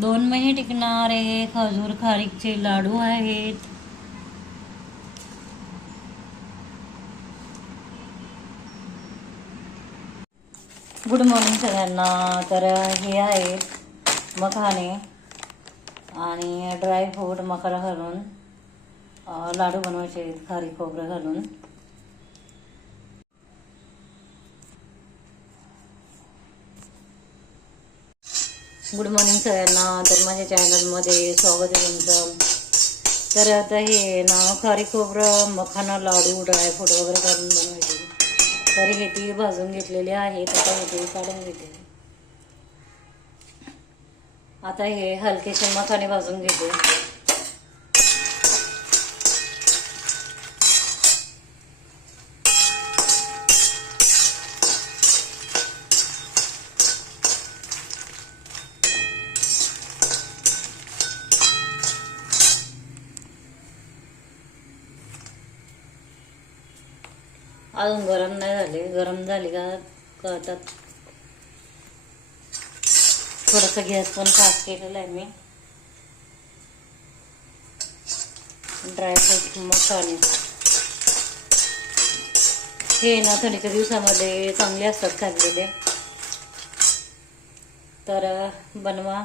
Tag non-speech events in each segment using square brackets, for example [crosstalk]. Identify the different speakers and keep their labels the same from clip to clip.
Speaker 1: दोन महिने टिकणारे खजूर खारीकचे लाडू आहेत. गुड मॉर्निंग सगळ्यांना. तर हे आहेत मखाने आणि ड्रायफ्रूट मकारा घालून लाडू बनवायचे आहेत खारी खोबरं घालून. गुड मॉर्निंग सगळ्यांना तर माझ्या चॅनलमध्ये स्वागत आहे तुमचं. तर आता हे ना खारी खोबरं मखाना लाडू ड्रायफ्रूट वगैरे काढून बनवायचे. तर हे ती भाजून घेतलेले आहेत आता हे ती काढून घेते. आता हे हलकेसे मखाने भाजून घेते. अजून गरम नाही झाले. गरम झाली का कळतात. थोडासा गॅस पण फास्ट केलेला आहे मी. ड्रायफ्रूट मसाले. हे ना थंडीच्या दिवसामध्ये चांगले असतात खाल्लेले. तर बनवा.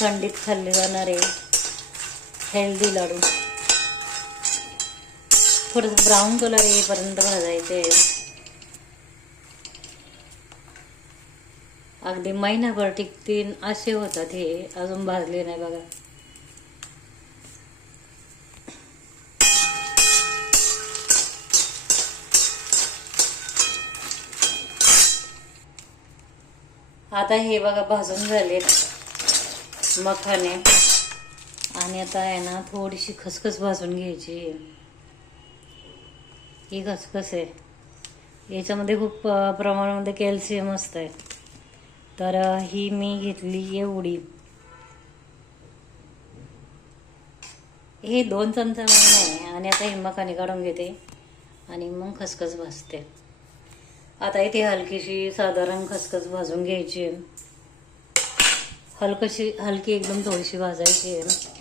Speaker 1: थंडीत खाल्ले जाणारे हेल्दी लाडू. थोडंसं ब्राऊन कलर येईपर्यंत भाजायचे. अगदी महिनाभर टिकतील असे होतात हे. अजून भाजले नाही बघा. आता हे बघा भाजून झालेत मखाने. आणि आता आहे ना थोडीशी खसखस भाजून घ्यायची. ही खसखस आहे. याच्यामध्ये खूप प्रमाणामध्ये कॅल्शियम असतं तर ही मी घेतली एवढी. हे दोन चमचा नाही आणि आता ही मखाने काढून घेते आणि मग खसखस भाजते. आता इथे हलकीशी साधारण खसखस भाजून घ्यायची आहे. हलकशी हलकी एकदम थोडीशी भाजायची आहे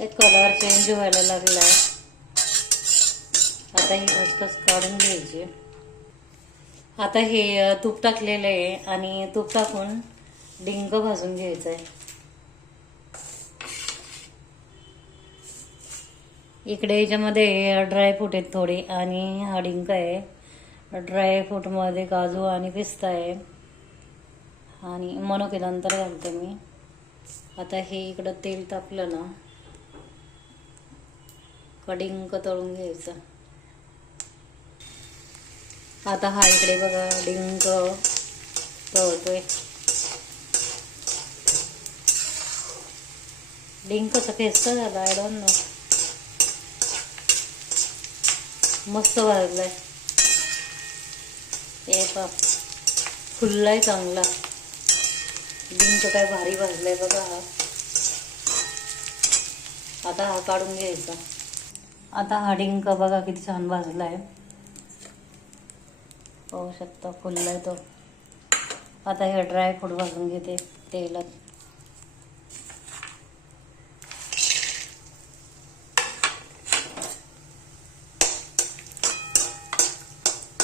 Speaker 1: एक कलर चेंज व्हायला लागला आहे आता ही खसखस काढून घ्यायची. आता हे तूप टाकलेलं आहे आणि तूप टाकून डिंक भाजून घ्यायचं आहे इकडे याच्यामध्ये ड्रायफ्रूट आहेत थोडे आणि हा डिंक आहे. ड्रायफ्रूटमध्ये काजू आणि पिस्ता आहे. आणि मनुके नंतर घालते मी. आता हे इकडं तेल तापलं ना कडिंक तळून घ्यायचं. आता हा इकडे बघा डिंक तळतोय. डिंकचा फेस्त झाला आय डोंट नो मस्त भाजलाय हे पा फुललाय चांगला. डिंक काय भारी भाजलाय बघा हा. आता हा काढून घ्यायचा. आता हा डिंक बघा किती छान भाजला आहे पाहू शकता फुललाय तो. आता हे ड्रायफ्रूट भाजून घेते तेलात.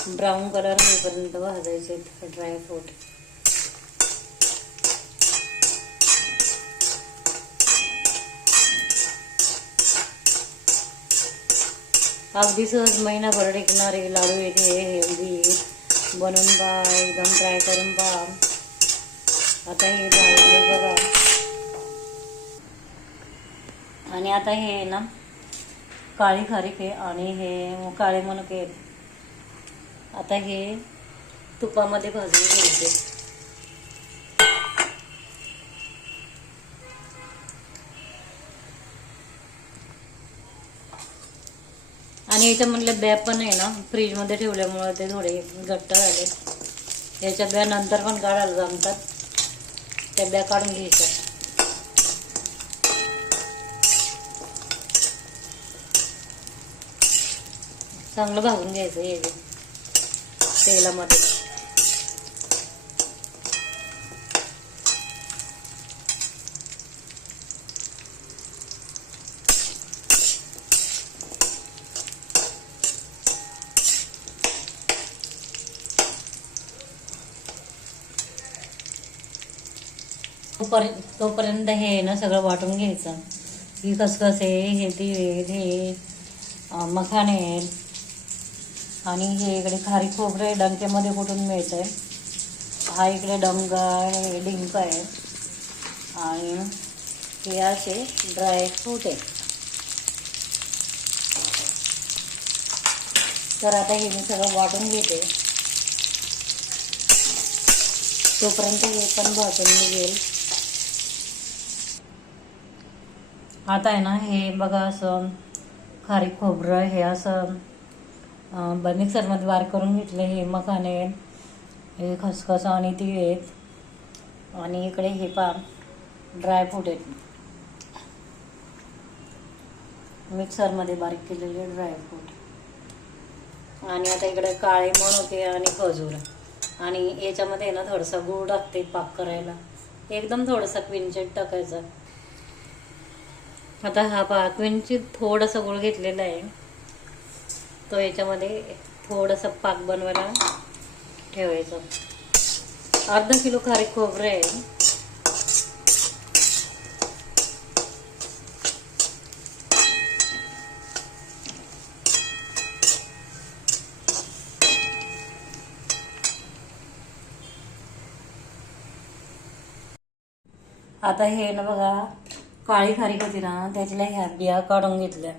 Speaker 1: ब्राऊन कलर होईपर्यंत भाजायचे ड्रायफ्रूट अगदी सहज महिनाभर टिकणारे लाडू येते हेल्दी बनवून पहा एकदम ट्राय करून पहा. आता हे बघा. आणि आता हे आहे ना काळी खारीक आहे आणि हे काळे मनुके. आहेत आता हे तुपामध्ये भाजून घ्यायचे. आणि याच्यामधलं बॅ पण आहे ना फ्रीजमध्ये ठेवल्यामुळं ते थोडे घट्ट झाले. याच्या बॅ नंतर पण काढायला जमतात त्या बॅ काढून घ्यायच्या. चांगलं भाजून घ्यायचं हे तेलामध्ये. तोपर्यंत तोपर्यंत हे ना सगळं वाटून घ्यायचं. ही खसखस आहे हे ती हे मखाणे आहेत. आणि हे इकडे खारी खोबरे डंक्यामध्ये कुठून मिळतं आहे हा इकडे डंगा आहे डिंक आहे. आणि हे असे ड्रायफ्रूट आहे तर आता हे मी सगळं वाटून घेते. तोपर्यंत हे पण भाजून निघेल आता आहे ना हे बघा असं खारी खोबरं हे असं ब- मिक्सरमध्ये बारीक करून घेतलं हे मखाने हे खसखस आणि तीळ आहेत आणि इकडे हे पा ड्रायफ्रूट आहेत. मिक्सरमध्ये बारीक केलेले ड्रायफ्रूट आणि आता इकडे काळे मनुके आणि खजूर. आणि याच्यामध्ये ना थोडंसं गूळ टाकते पाक करायला. एकदम थोडंसं क्विंचेट टाकायचं. आता हा पहा क्विंचित थोडासा गुळ घेतलेला आहे. तो याच्यामध्ये थोडासा पाक बनवायला ठेवायचा. अर्धा किलो खारी खोबरं आहे. आता हे ना बघा काळी खारीक होती ना त्यातल्या ह्या बिया काढून घेतल्या.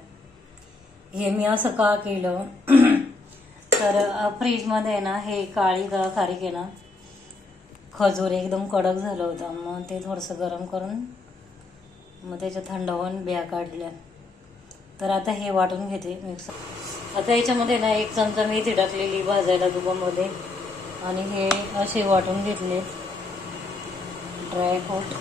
Speaker 1: हे मी असं का केलं? [clears throat] तर फ्रीजमध्ये ना हे काळी गा- खारीक आहे ना खजूर एकदम कडक झालं होतं. मग ते थोडंसं गरम करून मग त्याच्या थंड होऊन बिया काढल्या. तर आता हे वाटून घेते मिक्सर आता याच्यामध्ये ना एक चमचा मेथी टाकलेली भाजायला दुबामध्ये आणि हे असे वाटून घेतले. ड्रायफ्रूट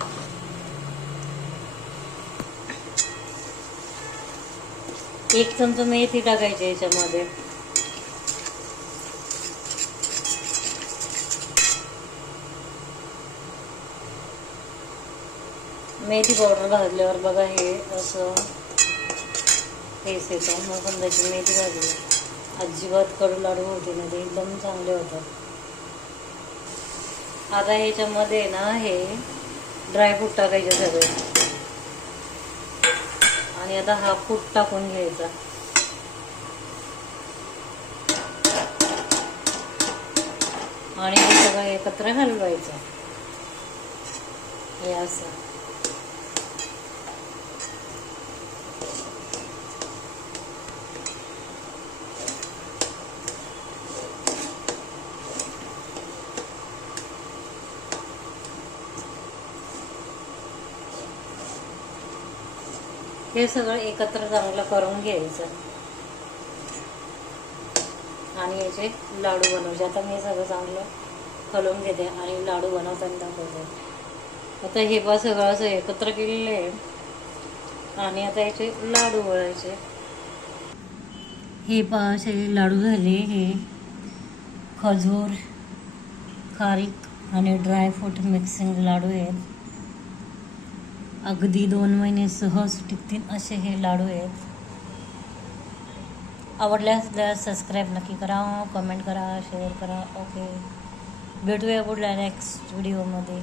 Speaker 1: एक चमचा मेथी टाकायची याच्यामध्ये. मेथी पावडर घातल्यावर बघा हे असं फेस येतं. मग पण त्याची मेथी घातली. अजिबात कडू लाडू होते ना ते एकदम चांगले होतात. आता ह्याच्यामध्ये ना हे ड्रायफ्रूट टाकायचे सगळे. आणि आता हा फूट टाकून घ्यायचा. आणि हे सगळं एकत्र हलवायचं. हे असं. हे सगळं एकत्र चांगलं करून घ्यायचं. आणि याचे लाडू बनवायचे. आता मी सगळं चांगलं हलवून घेते आणि लाडू बनवताना दाखवते. आता हे बा सगळं असं एकत्र केलेलं आहे. आणि आता याचे लाडू वळायचे. हे पा असे लाडू झाले. हे खजूर खारीक आणि ड्रायफ्रूट मिक्सिंग लाडू आहेत. अगदी दोन महिने सहज टिकतील असे हे लाडू आहेत. आवडल्यास सबस्क्राईब नक्की करा कमेंट करा शेअर करा. ओके. भेटूया पुढल्या नेक्स्ट व्हिडिओमध्ये